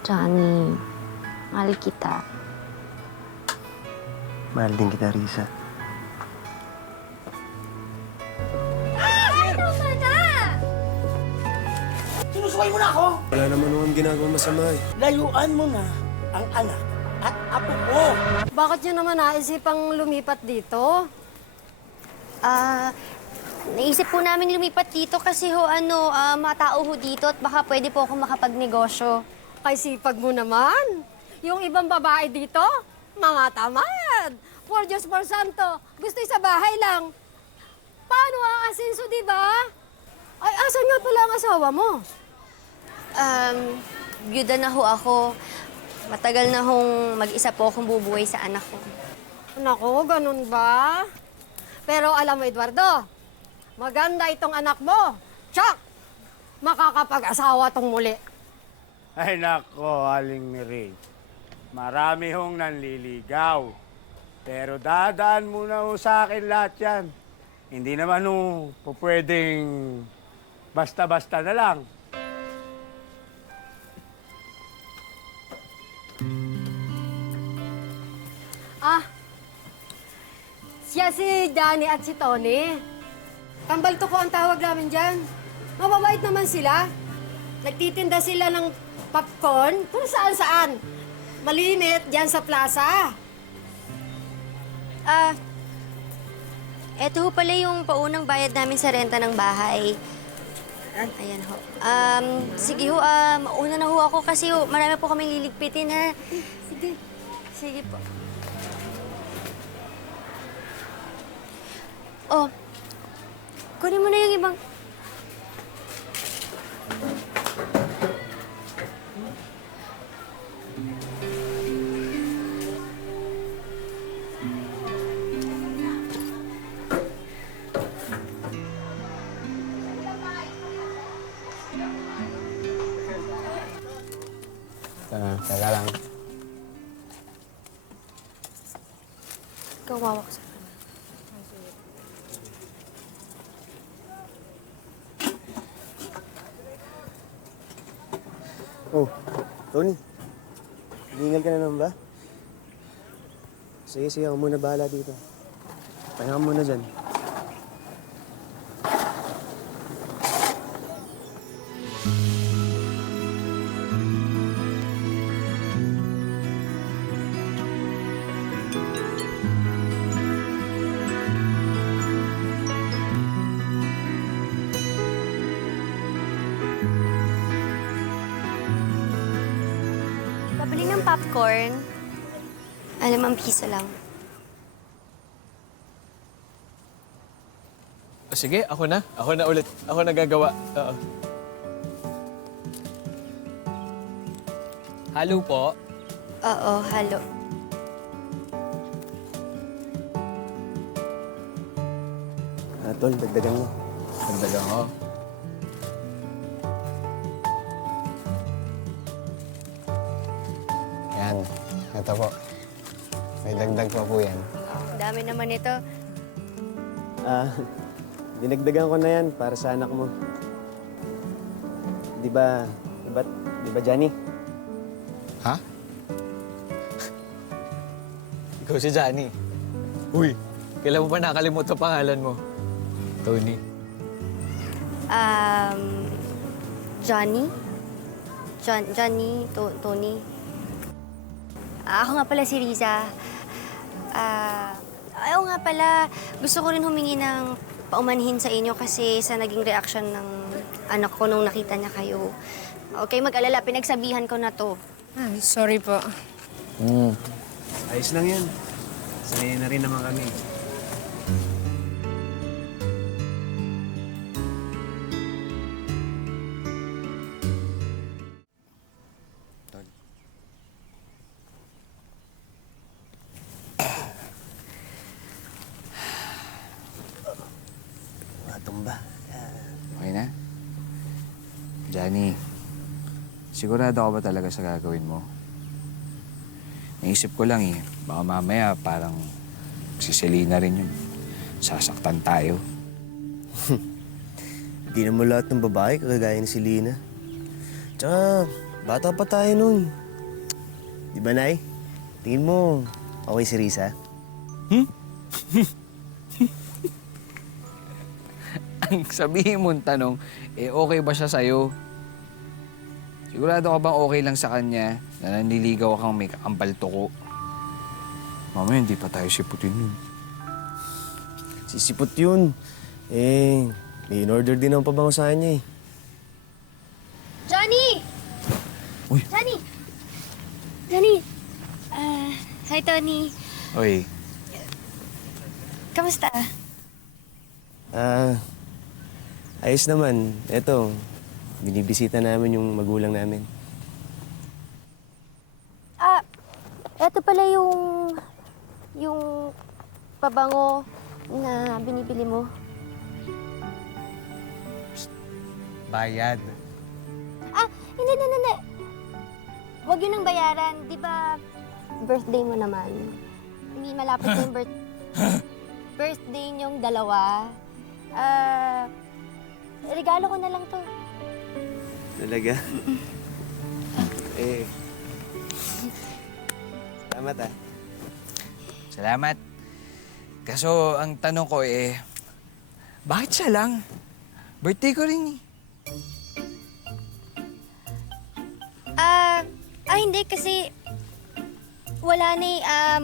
Johnny, mahal kita. Mahal din kita, Risa. Sinusukay mo na ako! Wala naman akong ginagawang masama eh. Layuan mo na ang anak at apo ko. Bakit nyo naman naisipang lumipat dito? Naisip po namin lumipat dito kasi matao ho dito at baka pwede po ako makapagnegosyo. Kay sipag mo naman. Yung ibang babae dito, mga tamad. For Diyos por Santo, gusto sa bahay lang. Paano ang asenso, di ba? Ay, asan nga pala ang asawa mo? Byuda na ho ako. Matagal na hong mag-isa po akong bubuhay sa anak ko. Nako, ganun ba? Pero alam mo, Eduardo, maganda itong anak mo. Tsak! Makakapag-asawa tong muli. Ay nako, Aling Mirig. Marami hong nanliligaw. Pero dadaan muna ho sa akin lahat yan. Hindi naman ho pwedeng basta-basta na lang. Siya si Johnny at si Tony. Kambalto ko ang tawag namin dyan. Mababait naman sila. Nagtitinda sila ng popcorn kung saan-saan. Malimit dyan sa plaza. Eto ho pala yung paunang bayad namin sa renta ng bahay. Ayan ho. Sige ho, mauna na ho ako kasi ho, marami po kaming liligpitin, ha? Sige. Sige po. Oh, kunin mo na yung ibang... Teka lang. Kawawa ko sa kanya. Oh, Tony. Hingal ka na naman ba? Sige, ako muna bahala dito. Pahinga ka muna dyan. Pabili ng popcorn. 5 piso lang. Sige, ako na. Ako na ulit. Ako na gagawa. Oo. Halo po. Oo, halo. Tol, dagdagan mo. Sandalang ako. Yan. Ito po. May dagdag pa po yan. Ang dami naman ito. Dinagdagan ko na yan para sa anak mo. Di ba, Johnny? Ha? Ikaw si Johnny. Uy, kailan mo ba nakalimutan pangalan mo? Tony. Johnny? Tony? Ako nga pala si Riza. Ayaw nga pala, gusto ko rin humingi ng paumanhin sa inyo kasi sa naging reaksyon ng anak ko nung nakita niya kayo. Okay, mag-alala, pinagsabihan ko na to. Ay, sorry po. Ayos lang yan. Sanay na rin naman kami. Matumba. Okay na? Johnny, sigurado ka ba talaga sa gagawin mo? Naisip ko lang eh, baka mamaya parang si Selena rin yun. Sasaktan tayo. Hindi naman lahat ng babae kagaya ni Selena. Tsaka, Bata pa tayo nun. Di ba, Nay? Tingin mo, okay si Risa? Ang sabihin mong tanong, okay ba siya sa'yo? Sigurado ka bang okay lang sa kanya na nanliligaw kang may kakambal tuko? Mamaya hindi pa tayo siputin yun. Sisipot yun. May in-order din ang pabango sa kanya eh. Johnny! Uy. Johnny! Johnny! Hi, Tony. Oy, Kamusta? Ayos naman. Eto, binibisita namin yung magulang namin. Eto pala yung pabango na binibili mo. bayad. Hindi. Huwag yun ang bayaran. Di ba, birthday mo naman? Hindi malapit na yung birthday niyong dalawa. Regalo ko na lang to. Talaga? Salamat ah. Salamat. Kaso ang tanong ko bakit siya lang? Birthday ko rin eh. Hindi kasi wala na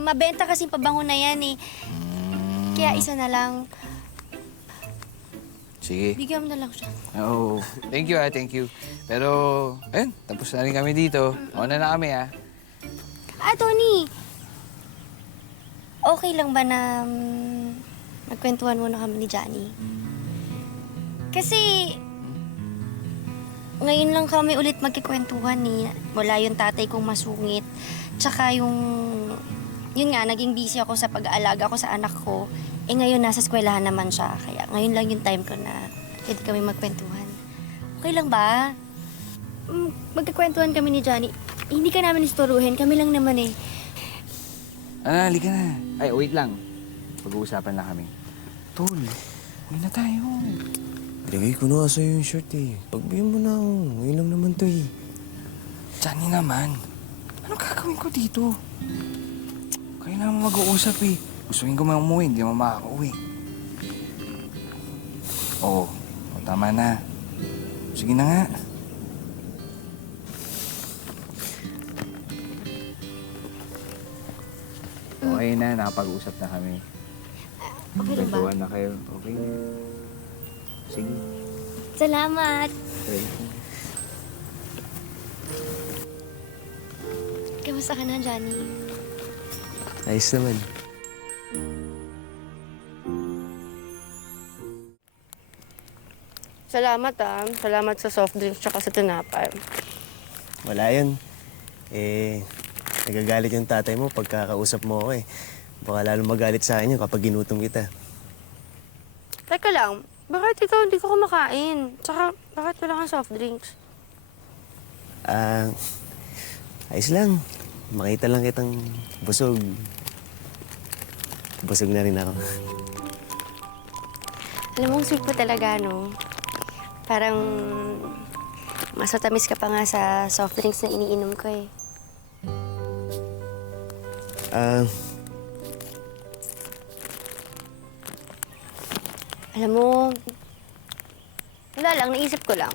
mabenta kasi pabango na yan eh. Kaya isa na lang. Sige. Bigyan mo na lang siya. Oo. Thank you thank you. Pero, ayun, tapos na rin kami dito. Mauna na kami Tony. Okay lang ba na magkwentuhan muna kami ni Johnny? Kasi ngayon lang kami ulit magkikwentuhan eh. Wala yung tatay kong masungit. Tsaka yun nga, naging busy ako sa pag-aalaga ko sa anak ko. Ngayon nasa eskwelahan naman siya. Kaya ngayon lang yung time ko na pwede kami magkwentuhan. Okay lang ba? Magkikwentuhan kami ni Johnny. Hindi ka namin istoruhin. Kami lang naman eh. Halika na. Ay, wait lang. Pag-uusapan lang kami. Tol, uwi na tayo. Lagay ko na nga sa'yo yung shirt eh. Pagbigyan mo na ako. Ngayon lang naman to eh. Johnny naman. Anong gagawin ko dito? Kayo naman mag-uusap eh. Gustuin ko may umuwi, hindi naman makaka-uwi. Oo, tama na. Sige na nga. Okay na, nakapag-usap na kami. Okay lang ba? Kwentuhan na kayo. Okay na. Sige. Salamat. Okay. Kamusta ka na, Johnny? Ayos naman. Salamat Salamat sa soft drinks tsaka sa tinapay. Wala yan. Nagagalit yung tatay mo pagkakausap mo ako eh. Baka lalo magalit sa akin yun kapag ginutom kita. Teka lang, bakit ikaw hindi ko kumakain? Tsaka, bakit wala kang soft drinks? Ayos lang. Makita lang kitang busog. Busog na rin ako. Alam mo, ang sweet mo talaga, no? Parang mas matamis ka pa nga sa soft drinks na iniinom ko eh. Alam mo, wala lang, naisip ko lang.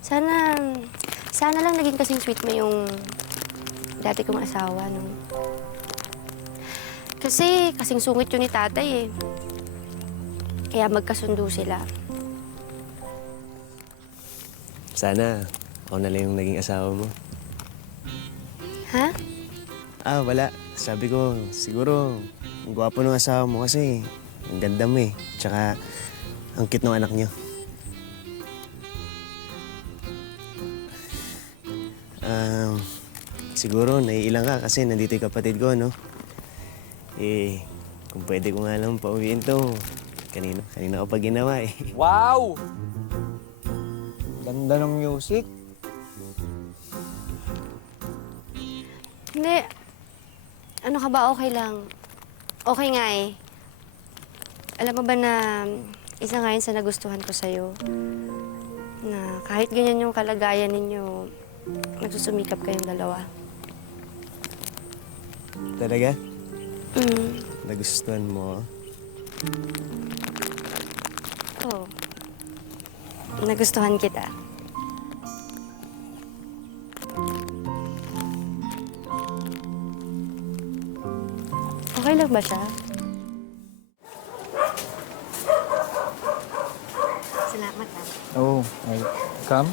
Sana lang naging kasing sweet mo yung dati kong asawa, no? Kasing sungit yun ni tatay eh. Kaya magkasundo sila. Sana ako na lang yung naging asawa mo. Ha? Wala. Sabi ko, siguro, ang gwapo ng asawa mo kasi ang ganda mo eh. Tsaka, ang cute ng anak niyo. Siguro, naiilang ka kasi nandito yung kapatid ko, no? Kung pwede ko nga lang pauwiin to, kanina ko pa ginawa eh. Wow! Ganda ng music. Hindi. Ano ka ba? Okay lang. Okay nga eh. Alam mo ba na isa nga yun sa nagustuhan ko sa'yo? Na kahit ganyan yung kalagayan ninyo, magsusumikap kayong dalawa. Talaga? Mm. Nagustuhan mo? Oo. Nagustuhan kita. Okay lang ba siya? Salamat ha. Oh, welcome.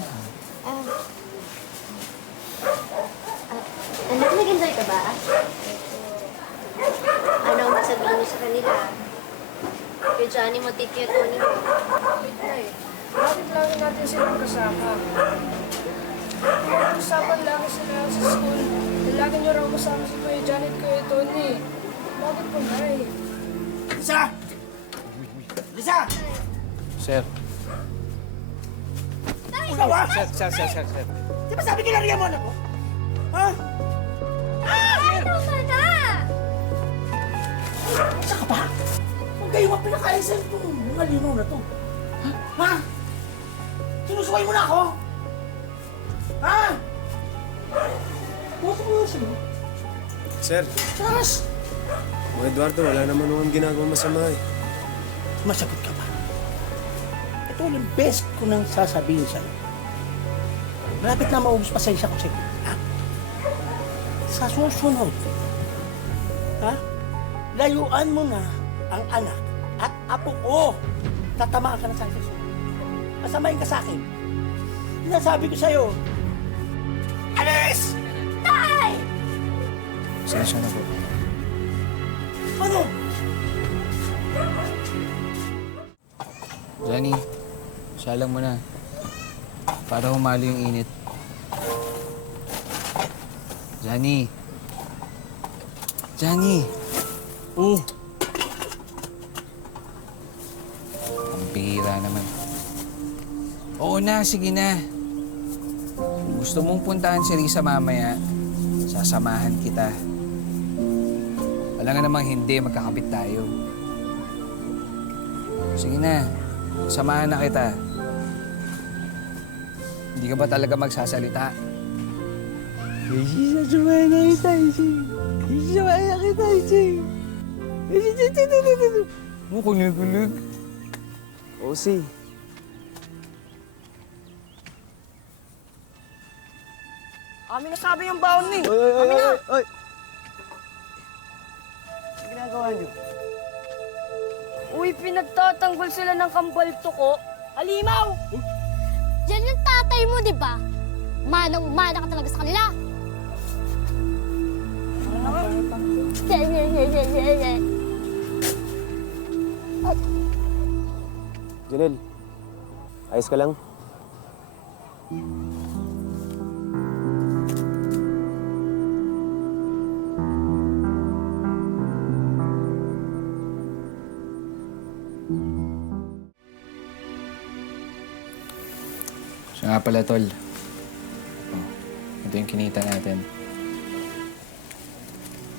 Anak, nag-enjoy ka ba? Ano ang masabihin niyo sa kanila? Kay Johnny mo, Tito, Tony mo. Bakit lagi natin silang kasama? Usapan lagi sila sa school. Lagi niyo raw kasama si Kuya Janet, Kuya Tony. Bakit po, Nay? Lisa! Lisa! Sir. Ikaw ha? Sir. Di ba sabi kinariyan mo anak ko? Ha? Saka pa? Huwag kayo mapinakaisal itong mga linaw na to. Ha? Sinusuway mo na ako? Ha? Buto mo siya. Sir, Taras! Mang Eduardo, wala naman akong ginagawa masama eh. Masagot ka ba? Ito yung best ko nang sasabihin sa'yo. Malapit na maubos pasensya ko sa'yo. Ha? Sa susunod, ha? Layuan mo na ang anak at apo ko. Tatamaan ka na sa akin. Masamayin ka sa akin. Sinasabi ko sa'yo. Alis! Sensya na po. Ano? Johnny, salang mo na. Para humalo yung init. Johnny. Oh. Ang bihira naman. Oo na, sige na. Kung gusto mong puntahan si Risa mamaya, sasamahan kita. Wala nga namang hindi, magkakabit tayo. Sige na, samahan na kita. Hindi ka ba talaga magsasalita? Sasamahan na kita, sasamahan na kita, kulig-kulig. Osi. Amin nasabi yung baon ni. Oy! Ano ginagawa niyo? Uy, pinagtatanggol sila ng kambalto ko. Alimaw! Yan yung tatay mo, di ba? Manang-mana ka talaga sa kanila. Janelle, ayos ka lang? Siya nga pala, Tol. Oh, ito yung kinita natin.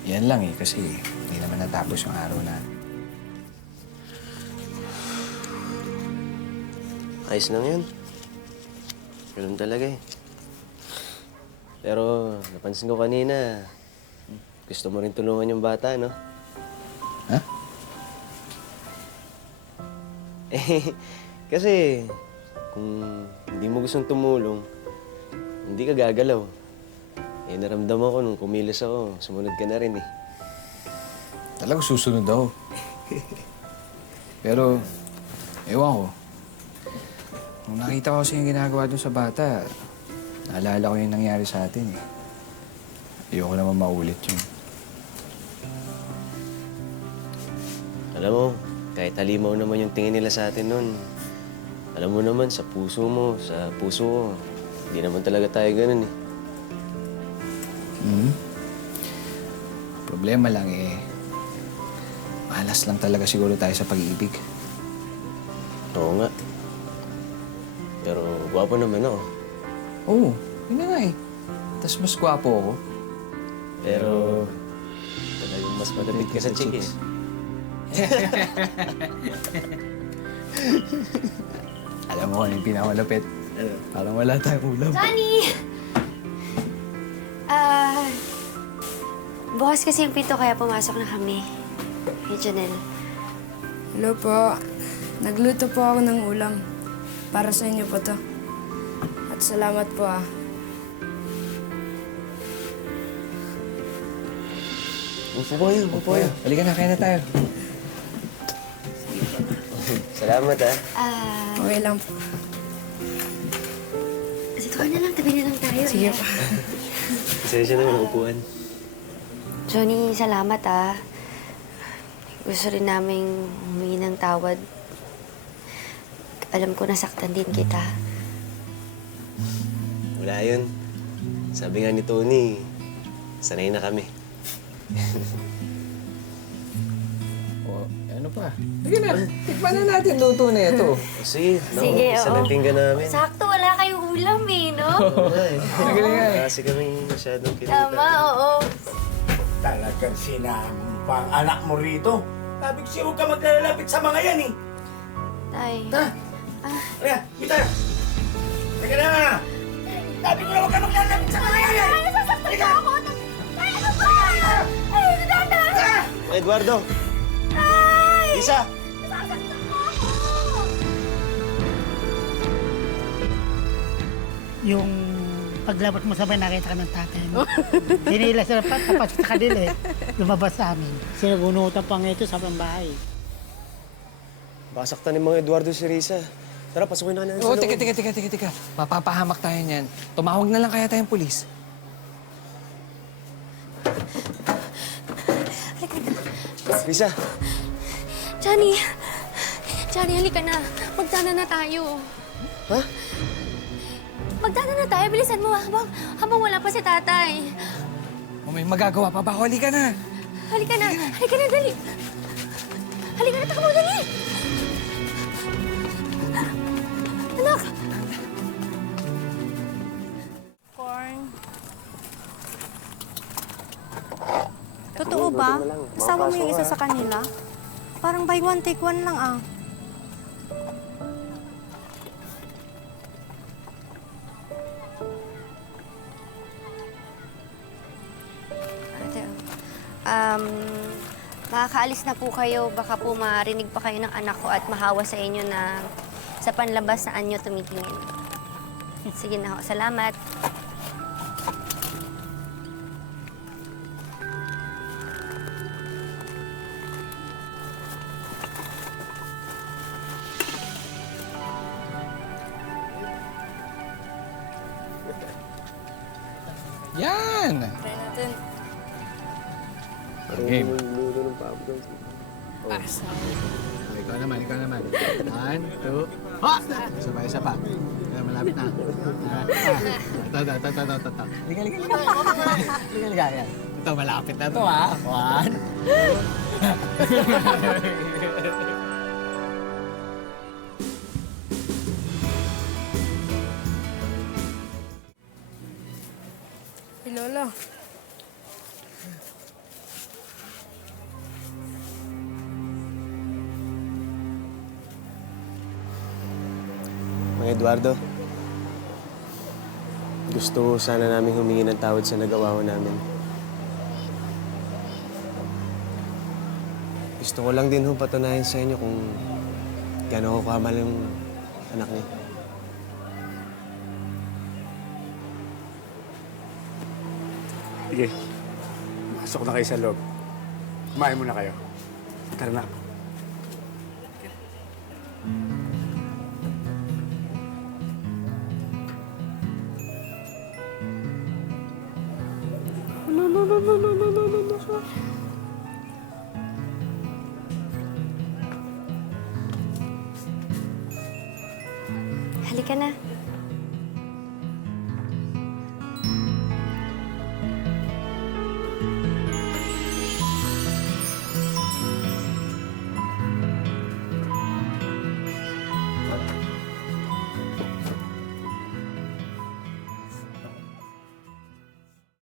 Yan lang eh, kasi hindi naman natapos yung araw na. Ayos lang yan. Ganun talaga eh. Pero napansin ko kanina, gusto mo rin tulungan yung bata, no? Ha? Eh, kasi kung hindi mo gustong tumulong, hindi ka gagalaw. Eh, naramdaman ko nung kumilos ako, sumunod ka na rin eh. Talagang susunod ako. Pero, ewan ko. Nung nakita ko kasi yung ginagawa dun sa bata, naalala ko yung nangyari sa atin eh. Ayoko naman maulit yun. Alam mo, kahit halimaw naman yung tingin nila sa atin nun, alam mo naman, sa puso mo, sa puso ko, hindi naman talaga tayo ganun eh. Problema lang eh, malas lang talaga siguro tayo sa pag-ibig. Oo nga. Pero gwapo naman ako. Oo, yun na nga eh. Tapos mas gwapo ako. Pero talagang mas malapit ka sa chicks. Alam mo kung ano yung pinakamalapit? Parang wala tayong ulam. Johnny! Bukas kasi yung pinto kaya pumasok na kami. Hey, Janelle. Hello po. Nagluto po ako ng ulam. Para sa inyo po to. At salamat po ah. Upo kayo, upo kayo. Halika na, kaya na tayo. Salamat, ha. Okay lang po. Dito ka na lang, tabi na lang tayo. Sige eh. po. Pasensya na yung upuan. Johnny, salamat Gusto rin naming humingi ng tawad. Alam ko nasaktan din kita. Wala yun. Sabi nga ni Tony, sanay na kami. O, ano pa? Sige na, tikman na natin luto na ito. Sige, Sige, isa oo. lang pinggan namin. Sakto, wala kayong ulam no? Sige na. Kasi kami masyadong kinita. Tama, oo. Talagang sinampang anak mo rito. Sabi ko siya, huwag ka maglalapit sa mga yan eh. Tay. Kaya, bita! Teka na! Sabi ko na huwag ka maglalapit sa mga yan! Nasasaktan ka ako! Tay, ano ba? Ay, Dada! Eduardo! Lisa! Nasasaktan mo ako! Yung paglabas mo sabay nakita ka ng tatay mo. Hinila sila pa, tapos sa kanila eh. Lumabas sa amin. Sinabunutan pa nga ito sa bahay. Baka saktan ni mga Eduardo si Risa. Tara, pasukin na natin Oo, sa loob. teka. Mapapahamak tayo niyan. Tumawag na lang kaya tayong pulis. Risa! Johnny! Johnny, halika na. Magdana na tayo. Ha? Magdana na tayo. Bilisan mo habang wala pa si tatay. O may magagawa pa ba? Halika na. Halika na. Halika na, dali. Halika na, takbo, dali. Anak! Totoo ba? Kasama mo yung isa sa kanila? Parang buy one, take one lang ah. Makakaalis na po kayo. Baka po marinig pa kayo ng anak ko at mahawa sa inyo na sa panlabas saan nyo tumitingin. Sige na ho. Salamat. Yan! Try natin. Game. Ah, sorry. Ikaw naman. 1, 2, ha! Sabay, isa pa. Malapit na. Ito. Liga. Yan. Ito, malapit na to, ha? 1. Hey, Lola. Mga Eduardo, gusto sana namin humingi ng tawad sa nagawa ko namin. Gusto ko lang din patunayan sa inyo kung gaano ko kamahal yung anak niya. Sige, masok na kayo sa loob. Kumain muna kayo. Tara na. Halika na.